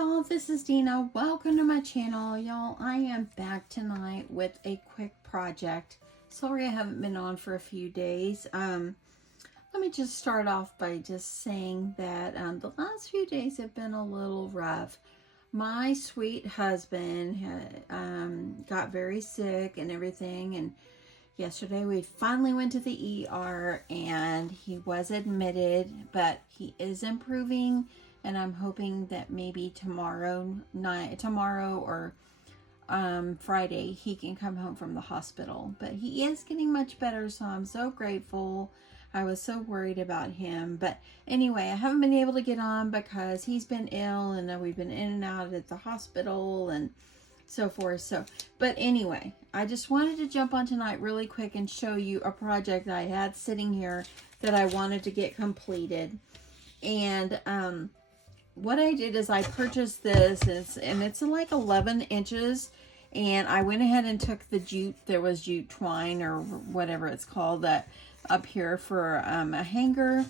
y'all, this is Dina. Welcome to my channel. Y'all, I am back tonight with a quick project. Sorry I haven't been on for a few days. Let me just start off by just saying that the last few days have been a little rough. My sweet husband had, got very sick and everything, and yesterday we finally went to the ER and he was admitted, but he is improving. And I'm hoping that maybe tomorrow or Friday, he can come home from the hospital. But he is getting much better, so I'm so grateful. I was so worried about him. But anyway, I haven't been able to get on because he's been ill and we've been in and out at the hospital and so forth. But anyway, I just wanted to jump on tonight really quick and show you a project I had sitting here that I wanted to get completed. And what I did is I purchased this, and it's like 11 inches, and I went ahead and took the jute, there was jute twine or whatever it's called, that up here for a hanger.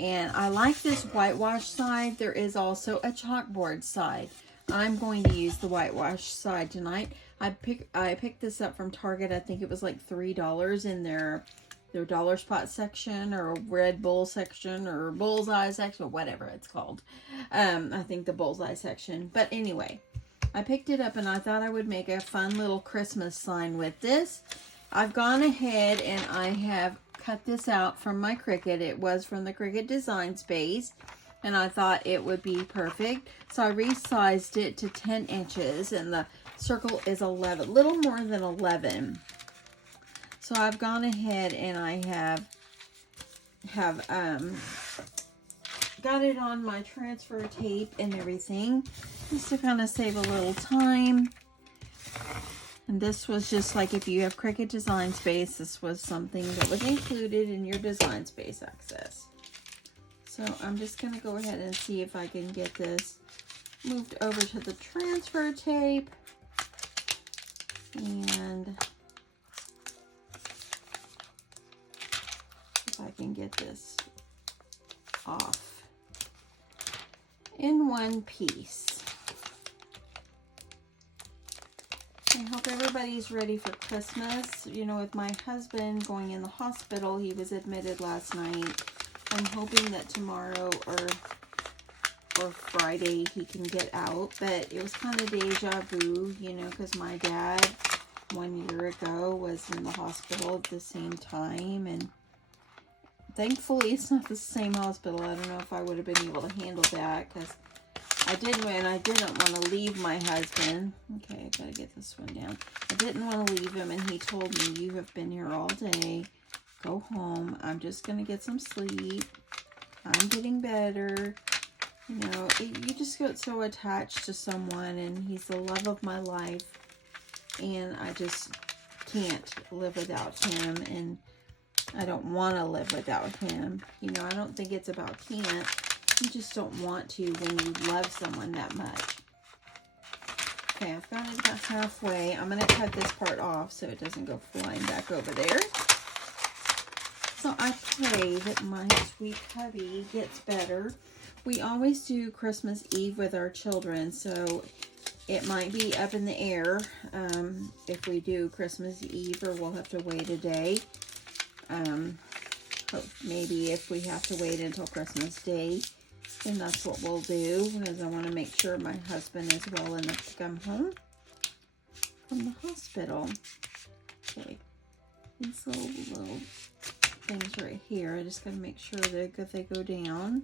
And I like this whitewash side. There is also a chalkboard side. I'm going to use the whitewash side tonight. I picked this up from Target. I think it was like $3 in their dollar spot section or Red Bull section or Bullseye section, or whatever it's called. I think the Bullseye section. But anyway, I picked it up and I thought I would make a fun little Christmas sign with this. I've gone ahead and I have cut this out from my Cricut. It was from the Cricut Design Space, and I thought it would be perfect. So I resized it to 10 inches and the circle is 11, little more than 11. So I've gone ahead and I have got it on my transfer tape and everything, just to kind of save a little time. And this was just like, if you have Cricut Design Space, this was something that was included in your Design Space access. So I'm just going to go ahead and see if I can get this moved over to the transfer tape. And I can get this off in one piece. I hope everybody's ready for Christmas. You know, with my husband going in the hospital, he was admitted last night. I'm hoping that tomorrow or Friday he can get out, but it was kind of deja vu, you know, because my dad 1 year ago was in the hospital at the same time, and thankfully it's not the same hospital. I don't know if I would have been able to handle that, because I didn't want to leave my husband. Okay, I gotta get this one down. I didn't want to leave him, and he told me, you have been here all day. Go home. I'm just gonna get some sleep. I'm getting better. You know, you just get so attached to someone, and he's the love of my life, and I just can't live without him, and I don't want to live without him. You know, I don't think it's about can't. You just don't want to when you love someone that much. Okay, I've got it about halfway. I'm going to cut this part off so it doesn't go flying back over there. So I pray that my sweet hubby gets better. We always do Christmas Eve with our children, so it might be up in the air if we do Christmas Eve, or we'll have to wait a day. Maybe if we have to wait until Christmas Day, then that's what we'll do, because I want to make sure my husband is well enough to come home from the hospital. Okay, these little things right here, I just got to make sure that they go down.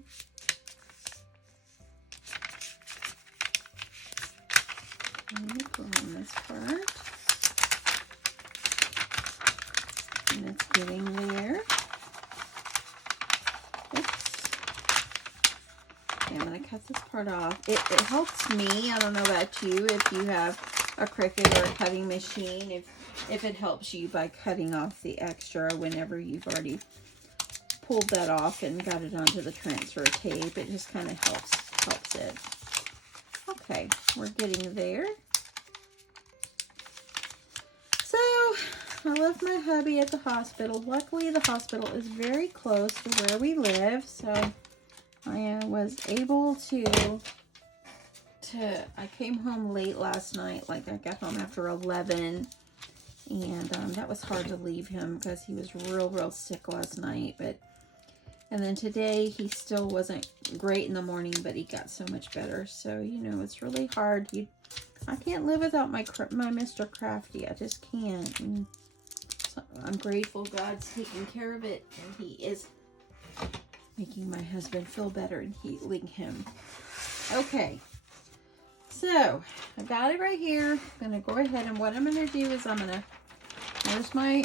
Let me put on this part. And it's getting there. Oops. Okay, I'm going to cut this part off. It helps me. I don't know about you, if you have a Cricut or a cutting machine, if it helps you by cutting off the extra whenever you've already pulled that off and got it onto the transfer tape. It just kind of helps it. Okay, we're getting there. So I left my hubby at the hospital. Luckily, the hospital is very close to where we live, so I was able to I came home late last night. Like, I got home after 11. And that was hard to leave him because he was real sick last night. And then today, he still wasn't great in the morning, but he got so much better. So, you know, it's really hard. I can't live without my Mr. Crafty. I just can't. And so I'm grateful God's taking care of it. And he is making my husband feel better and healing him. Okay. So, I got it right here. I'm going to go ahead, and what I'm going to do is here's my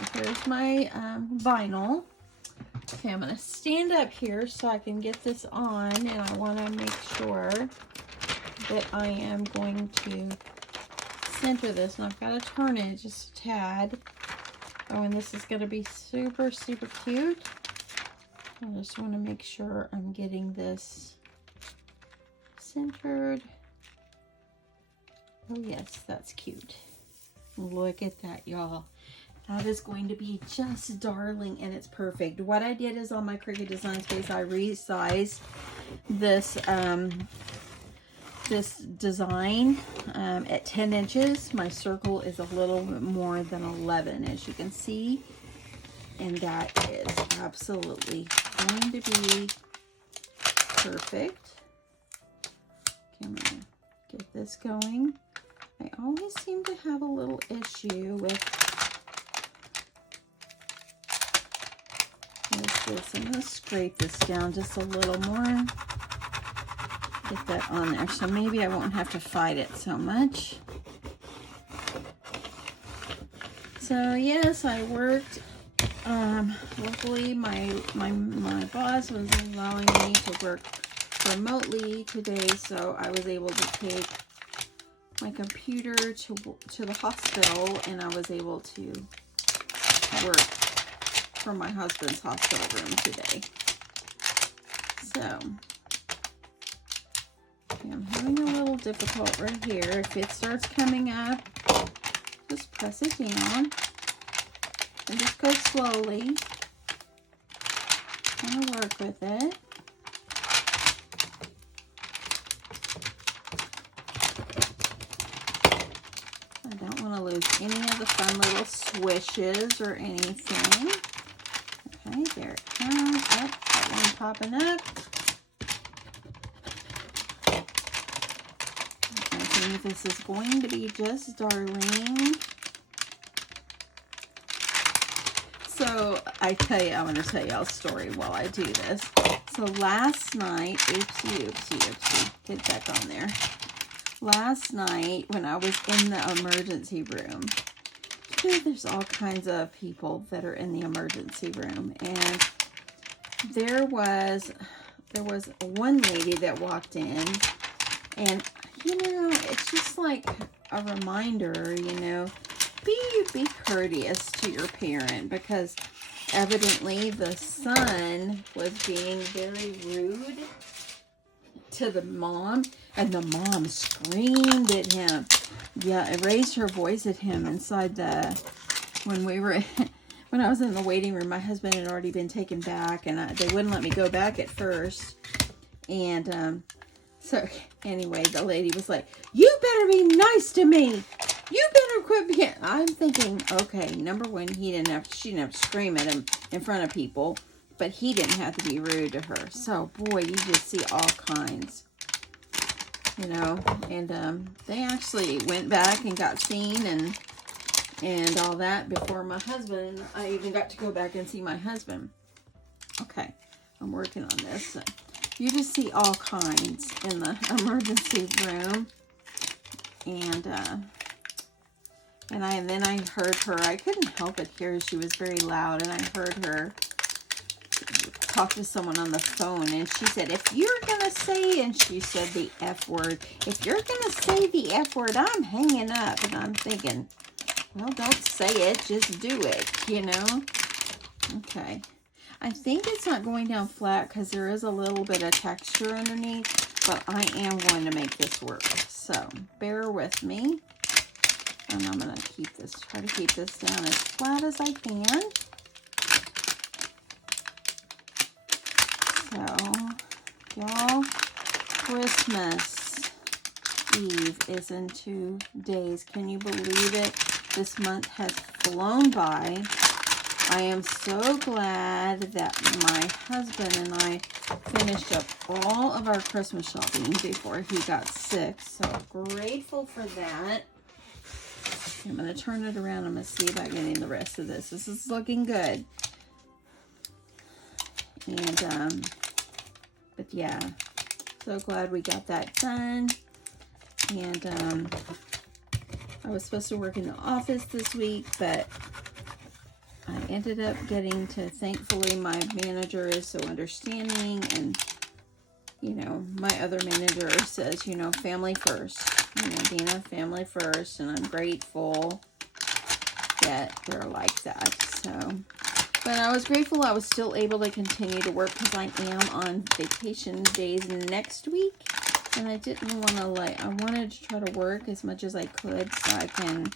vinyl. Okay, I'm going to stand up here so I can get this on, and I want to make sure that I am going to center this, and I've got to turn it just a tad. Oh, and this is going to be super cute. I just want to make sure I'm getting this centered. Oh yes, that's cute. Look at that, y'all. That is going to be just darling, and it's perfect. What I did is on my Cricut Design Space, I resized this this design at 10 inches. My circle is a little bit more than 11, as you can see. And that is absolutely going to be perfect. Okay, I'm going to get this going. I always seem to have a little issue with this. I'm going to scrape this down just a little more. Get that on there, so maybe I won't have to fight it so much. So yes, I worked. Luckily, my boss was allowing me to work remotely today, so I was able to take my computer to the hospital, and I was able to work from my husband's hospital room today. So, okay, I'm having a little difficult right here. If it starts coming up, just press it down and just go slowly. I'm gonna work with it. I don't want to lose any of the fun little swishes or anything. Okay, there it comes. Up, that one popping up. I think this is going to be just darling. So, I'm going to tell y'all a story while I do this. So, last night, oopsie, get back on there. Last night, when I was in the emergency room, there's all kinds of people that are in the emergency room, and there was one lady that walked in, and you know, it's just like a reminder, you know, be courteous to your parent, because evidently the son was being very rude to the mom, and the mom screamed at him. Yeah, and raised her voice at him inside when I was in the waiting room. My husband had already been taken back, and they wouldn't let me go back at first. And so anyway, the lady was like, "You better be nice to me. You better quit being." I'm thinking, okay, number one, she didn't have to scream at him in front of people, but he didn't have to be rude to her. So boy, you just see all kinds. You know, and they actually went back and got seen and all that before my husband. I even got to go back and see my husband. Okay, I'm working on this. So you just see all kinds in the emergency room, and then I heard her. I couldn't help but hear she was very loud, and I heard her talk to someone on the phone, and she said, "If you're gonna say," and she said the F word, "if you're gonna say the F word, I'm hanging up." And I'm thinking, well, don't say it, just do it, you know. Okay, I think it's not going down flat because there is a little bit of texture underneath, but I am going to make this work, so bear with me. And I'm gonna try to keep this down as flat as I can. So, y'all, Christmas. Eve is in 2 days. Can you believe it? This month has flown by. I am so glad that my husband and I finished up all of our Christmas shopping before he got sick. So grateful for that. I'm going to turn it around. I'm going to see about getting the rest of this. This is looking good. And, but yeah, so glad we got that done. And, I was supposed to work in the office this week, but I ended up getting to, thankfully, my manager is so understanding, and, you know, my other manager says, you know, family first. You know, Dina, family first, and I'm grateful that they're like that. So, but I was grateful I was still able to continue to work because I am on vacation days next week, and I didn't want to, like, I wanted to try to work as much as I could so I can,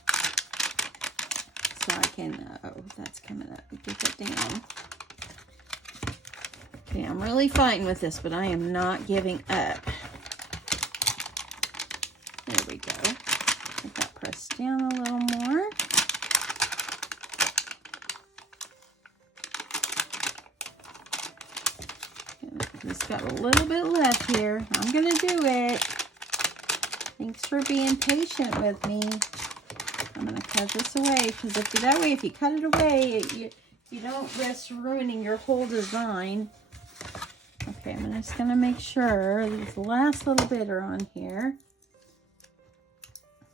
oh, that's coming up. Get that down. Okay, I'm really fighting with this, but I am not giving up. There we go. Get that pressed down a little more. Just got a little bit left here. I'm going to do it. Thanks for being patient with me. I'm going to cut this away because that way, if you cut it away, you don't risk ruining your whole design. Okay, I'm just going to make sure these last little bit are on here,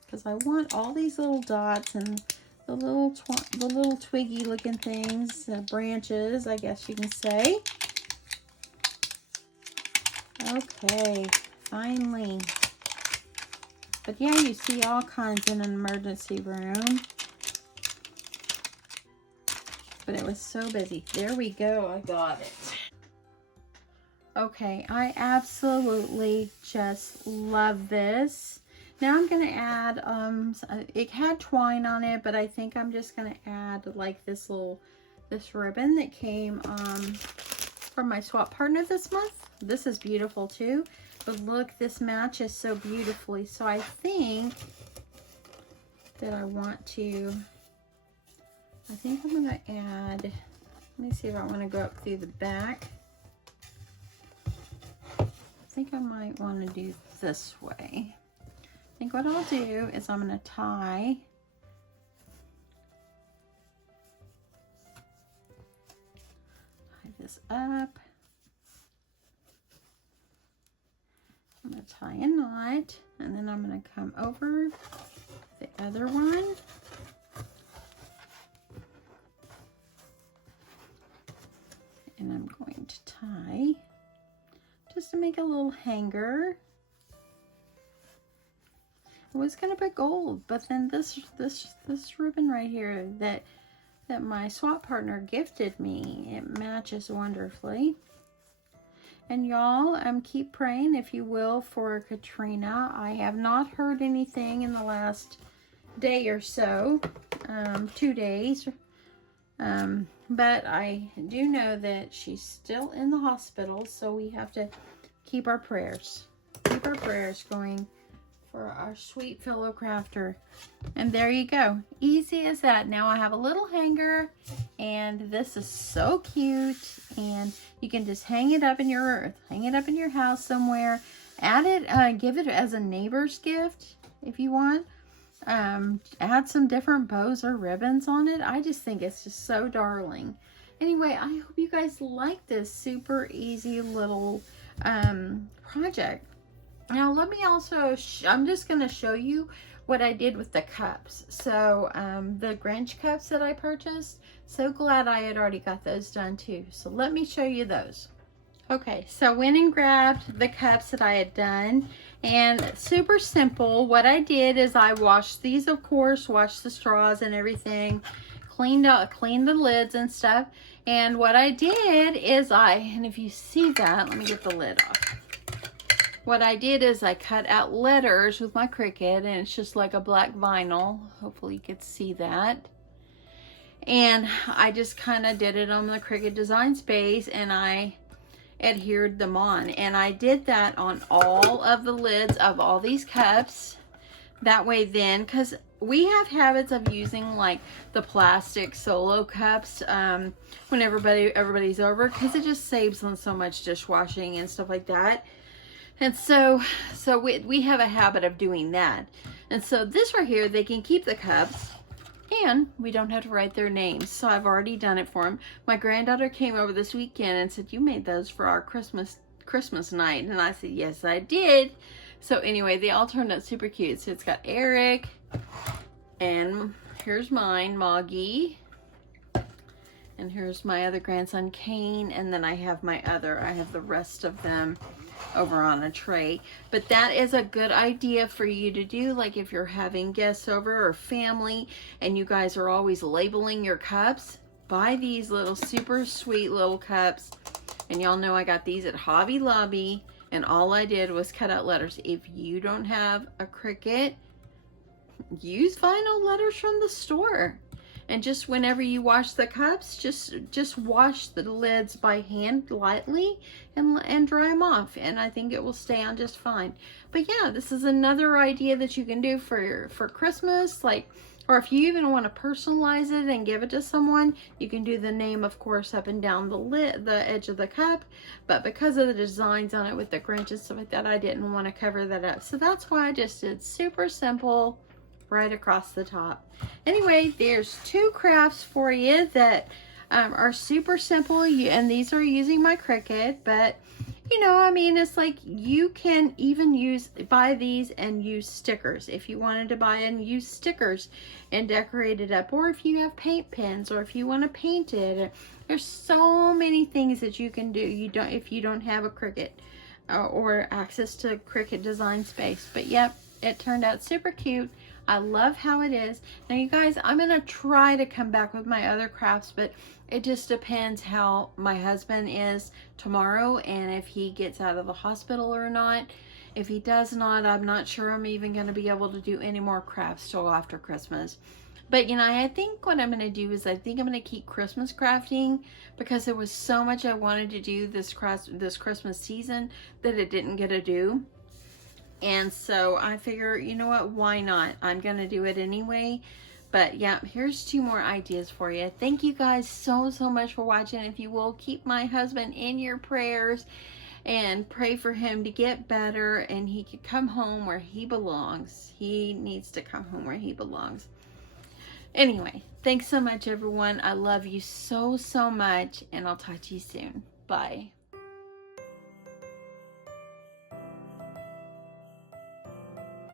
because I want all these little dots and the little twiggy looking things, branches, I guess you can say. Okay, finally. But yeah, you see all kinds in an emergency room. But it was so busy. There we go, I got it. Okay, I absolutely just love this. Now I'm going to add, it had twine on it, but I think I'm just going to add like this ribbon that came from my swap partner this month. This is beautiful too. But look, this matches so beautifully. So I think that I'm going to add, let me see if I want to go up through the back. I think I might want to do this way. I think what I'll do is I'm going to tie this up. I'm going to tie a knot, and then I'm going to come over the other one. And I'm going to tie just to make a little hanger. I was going to put gold, but then this ribbon right here that my swap partner gifted me, it matches wonderfully. And y'all, keep praying, if you will, for Katrina. I have not heard anything in the last day or so, 2 days. But I do know that she's still in the hospital, so we have to keep our prayers going for our sweet fellow crafter. And there you go. Easy as that. Now I have a little hanger, and this is so cute, and you can just hang it up in your house somewhere. Add it, give it as a neighbor's gift if you want. Add some different bows or ribbons on it. I just think it's just so darling. Anyway, I hope you guys like this super easy little project. Now let me also, I'm just going to show you what I did with the cups. So the Grinch cups that I purchased, so glad I had already got those done too. So let me show you those. Okay, so I went and grabbed the cups that I had done, and super simple. What I did is I washed these, of course, washed the straws and everything, cleaned the lids and stuff. And what I did is and if you see that, let me get the lid off. What I did is I cut out letters with my Cricut, and it's just like a black vinyl. Hopefully you could see that. And I just kind of did it on the Cricut Design Space, and adhered them on. And I did that on all of the lids of all these cups. That way then, because we have habits of using like the plastic solo cups when everybody's over, because it just saves on so much dishwashing and stuff like that. And so we have a habit of doing that. And so this right here, they can keep the cups and we don't have to write their names. So I've already done it for them. My granddaughter came over this weekend and said, "You made those for our Christmas night." And I said, "Yes, I did." So anyway, they all turned out super cute. So it's got Eric, and here's mine, Moggy. And here's my other grandson, Kane. And then I have the rest of them over on a tray. But that is a good idea for you to do, like if you're having guests over or family and you guys are always labeling your cups. Buy these little super sweet little cups, and y'all know I got these at Hobby Lobby, and all I did was cut out letters. If you don't have a Cricut, use vinyl letters from the store. And just whenever you wash the cups, just wash the lids by hand lightly and dry them off. And I think it will stay on just fine. But yeah, this is another idea that you can do for Christmas. Like, or if you even want to personalize it and give it to someone, you can do the name, of course, up and down the edge of the cup. But because of the designs on it with the Grinch and stuff like that, I didn't want to cover that up. So that's why I just did super simple right across the top. Anyway, there's 2 crafts for you that are super simple, and these are using my Cricut. But you know, I mean, it's like you can even buy these and use stickers if you wanted to buy and use stickers and decorate it up, or if you have paint pens, or if you want to paint it. There's so many things that you can do. If you don't have a Cricut or access to Cricut Design Space. But yep, it turned out super cute. I love how it is. Now you guys, I'm going to try to come back with my other crafts, but it just depends how my husband is tomorrow and if he gets out of the hospital or not. If he does not, I'm not sure I'm even going to be able to do any more crafts till after Christmas. But you know, I think what I'm going to do is I think I'm going to keep Christmas crafting, because there was so much I wanted to do this Christmas season that it didn't get to do. And so I figure, you know what, why not? I'm going to do it anyway. But yeah, here's 2 more ideas for you. Thank you guys so much for watching. If you will, keep my husband in your prayers and pray for him to get better and he can come home where he belongs. He needs to come home where he belongs. Anyway, thanks so much, everyone. I love you so much, and I'll talk to you soon. Bye.